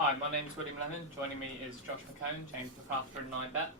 Hi, my name is Lemin. Joining me is Josh McCone, James Mcathur and Nye Bett,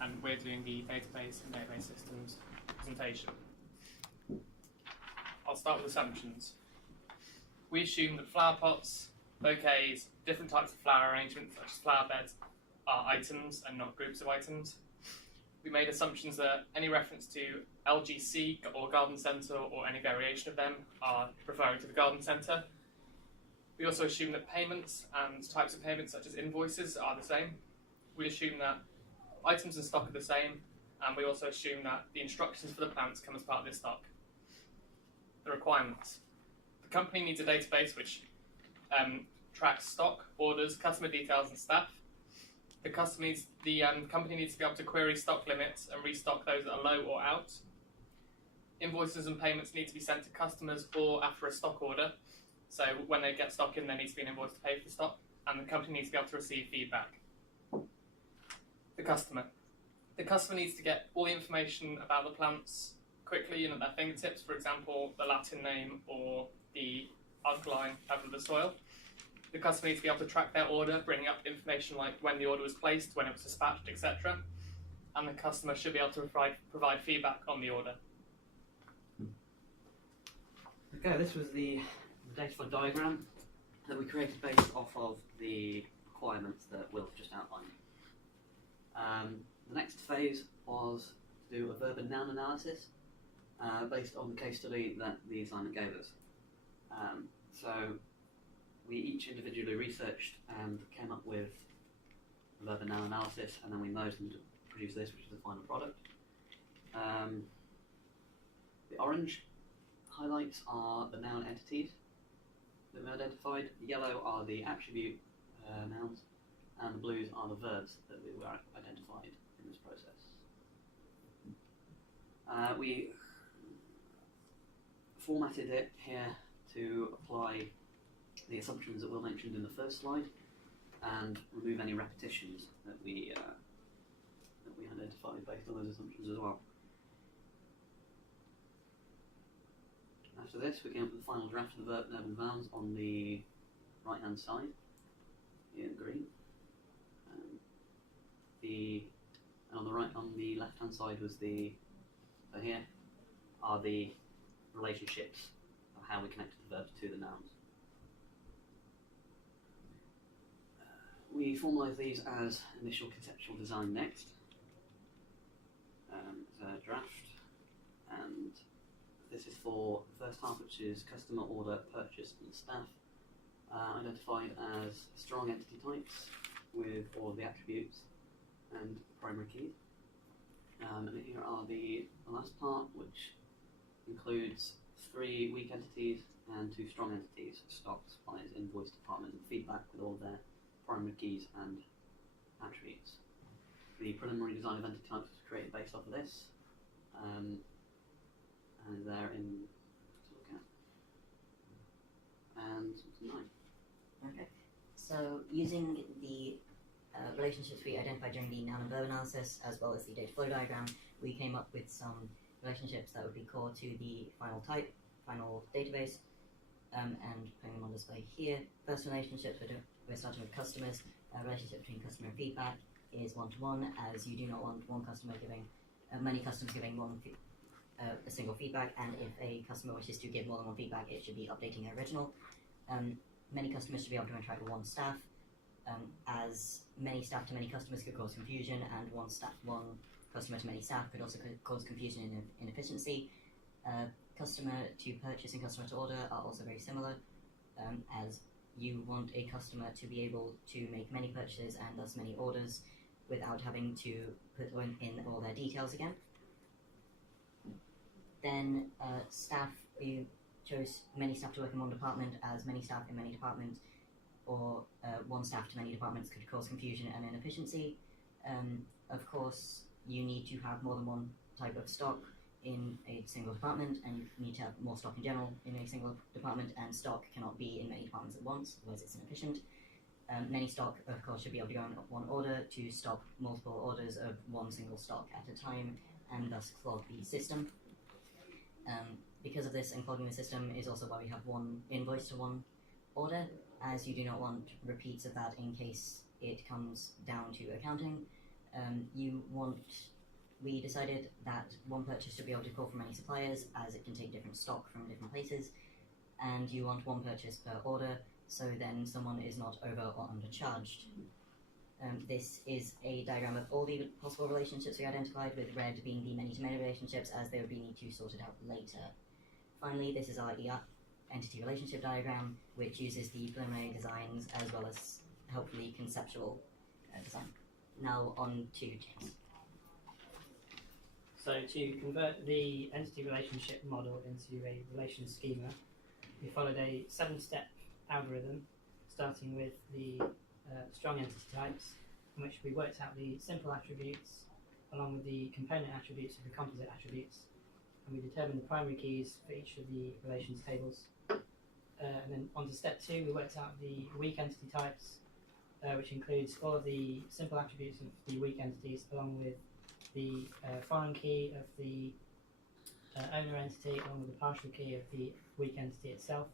and we're doing the database and database systems presentation. I'll start with assumptions. We assume that flower pots, bouquets, different types of flower arrangements such as flower beds are items and not groups of items. We made assumptions that any reference to LGC or garden centre or any variation of them are referring to the garden centre. We also assume that payments and types of payments such as invoices are the same. We assume that items in stock are the same, and we also assume that the instructions for the plants come as part of this stock. The requirements. The company needs a database which tracks stock, orders, customer details and staff. The company needs to be able to query stock limits and restock those that are low or out. Invoices and payments need to be sent to customers or after a stock order. So when they get stock in, there needs to be an invoice to pay for the stock, and the company needs to be able to receive feedback. The customer needs to get all the information about the plants quickly and at their fingertips, for example, the Latin name or the alkaline level of the soil. The customer needs to be able to track their order, bringing up information like when the order was placed, when it was dispatched, etc. And the customer should be able to provide feedback on the order. Okay, this was the data flow diagram that we created based off of the requirements that Will just outlined. The next phase was to do a verb and noun analysis based on the case study that the assignment gave us. So we each individually researched and came up with a verb and noun analysis, and then we merged them to produce this, which is the final product. The orange highlights are the noun entities that we identified. The yellow are the attribute nouns, and the blues are the verbs that we were identified in this process. We formatted it here to apply the assumptions that Will mentioned in the first slide and remove any repetitions that we identified based on those assumptions as well. After this, we came up with the final draft of the verb and nouns on the right-hand side, here in green. And on the left-hand side was here are the relationships of how we connected the verbs to the nouns. We formalised these as initial conceptual design next, as a draft, and this is for the first half, which is customer, order, purchase and staff, identified as strong entity types with all of the attributes and primary keys. And here are the last part, which includes 3 weak entities and 2 strong entities: stock, supplies, invoice, department, and feedback, with all their primary keys and attributes. The preliminary design of entity types was created based off of this, and is there to look at. And something. Okay, so using the relationships we identified during the noun and verb analysis, as well as the data flow diagram, we came up with some relationships that would be core to the final type, final database, and putting them on display here. First relationships, we're starting with customers. A relationship between customer and feedback is one-to-one, as you do not want many customers giving a single feedback, and if a customer wishes to give more than one feedback, it should be updating their original. Many customers should be able to interact with one staff, as many staff to many customers could cause confusion, and one customer to many staff could also cause confusion and inefficiency. Customer to purchase and customer to order are also very similar, as you want a customer to be able to make many purchases and thus many orders without having to put in all their details again. Then staff, you chose many staff to work in one department, as many staff in many departments or one staff to many departments could cause confusion and inefficiency. Of course, you need to have more than one type of stock in a single department, and you need to have more stock in general in a single department, and stock cannot be in many departments at once, otherwise it's inefficient. Many stock, of course, should be able to go in one order to stop multiple orders of one single stock at a time, and thus clog the system. Because of this, and clogging the system is also why we have one invoice to one order, as you do not want repeats of that in case it comes down to accounting. We decided that one purchase should be able to call from many suppliers, as it can take different stock from different places, and you want one purchase per order, so then someone is not over or undercharged. This is a diagram of all the possible relationships we identified, with red being the many-to-many relationships, as they would be need to sort it out later. Finally, this is our entity relationship diagram, which uses the preliminary designs as well as helpfully conceptual design. Now on to James. So to convert the entity relationship model into a relation schema, we followed a 7-step algorithm, starting with the strong entity types, in which we worked out the simple attributes along with the component attributes of the composite attributes, and we determined the primary keys for each of the relations tables. And then on to step 2, we worked out the weak entity types, which includes all of the simple attributes of the weak entities, along with the foreign key of the owner entity, along with the partial key of the weak entity itself.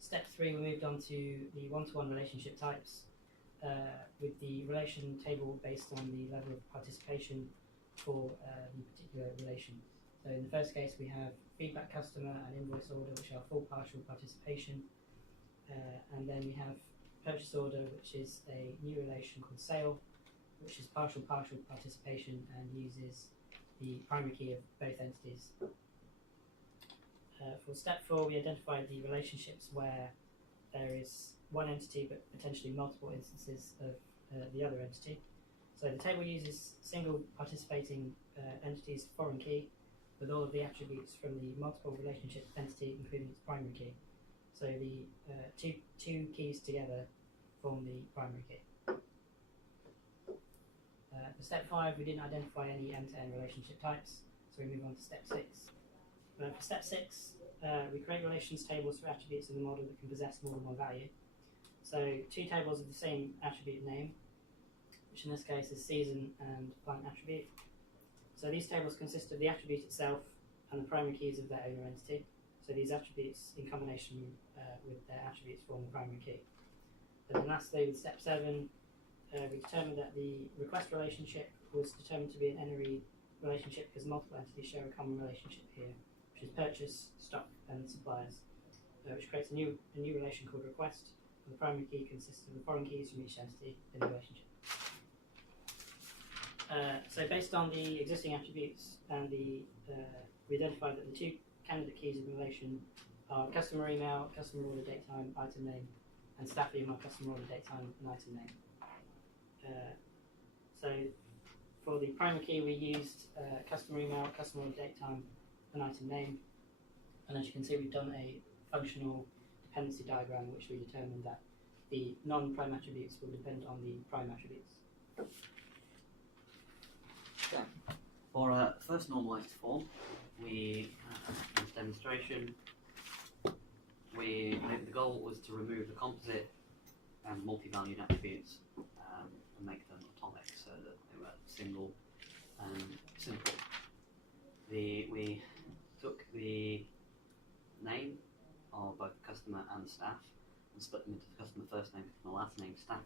Step 3, we moved on to the one-to-one relationship types, with the relation table based on the level of participation for the particular relation. So in the first case, we have feedback customer and invoice order, which are full partial participation, and then we have purchase order, which is a new relation called sale, which is partial participation and uses the primary key of both entities. For step 4, we identified the relationships where there is one entity but potentially multiple instances of the other entity. So the table uses single participating entity's foreign key with all of the attributes from the multiple relationship entity, including its primary key. So the two keys together form the primary key. For step 5, we didn't identify any end-to-end relationship types, so we move on to step 6. For step 6, we create relations tables for attributes in the model that can possess more than one value. So 2 tables of the same attribute name, which in this case is season and plant attribute. So these tables consist of the attribute itself and the primary keys of their owner entity. So these attributes, in combination with their attributes, form the primary key. And then lastly, with step 7, we determined that the request relationship was determined to be an n-ary relationship because multiple entities share a common relationship here, which is purchase, stock, and suppliers, which creates a new relation called request. And the primary key consists of the foreign keys from each entity in the relationship. So based on the existing attributes and we identified that the 2 candidate keys in relation are customer email, customer order date time, item name, and staff email, customer order date time, and item name. So for the primary key, we used customer email, customer order date time, and item name. And as you can see, we've done a functional dependency diagram in which we determined that the non-prime attributes will depend on the prime attributes. Okay. For a first normalized form, we in this demonstration, the goal was to remove the composite and multi-valued attributes and make them atomic so that they were single and simple. We took the name of both the customer and the staff and split them into the customer first name, customer last name, staff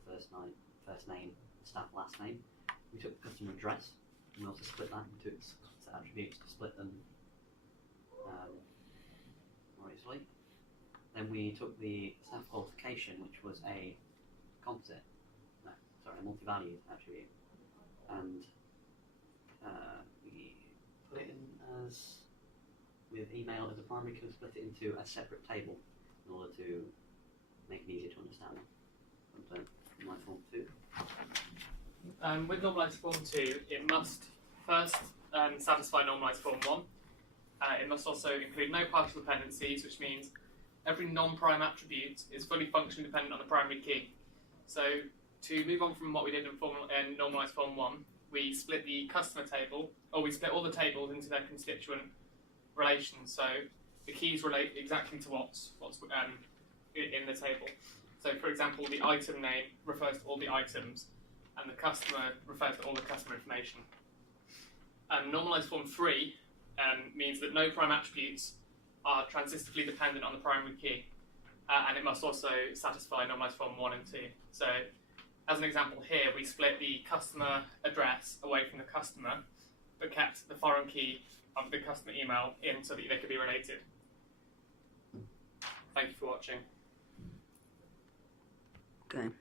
first name, staff last name. We took the customer address and we also split that into its attributes to split them more easily. Then we took the staff qualification, which was a multi-valued attribute, and we put it in as with email as a primary key, split it into a separate table in order to make it easier to understand. Normalized form 2. With normalized form 2, it must first satisfy normalized form 1. It must also include no partial dependencies, which means every non-prime attribute is fully functionally dependent on the primary key. So to move on from what we did in normalized form 1, we split the customer table, or we split all the tables into their constituent relations. So the keys relate exactly to what's in the table. So for example, the item name refers to all the items, and the customer refers to all the customer information. Normalized form 3 means that no prime attributes are transitively dependent on the primary key. and it must also satisfy normalized form 1 and 2. So, as an example here, we split the customer address away from the customer, but kept the foreign key of the customer email in so that they could be related. Thank you for watching. Okay.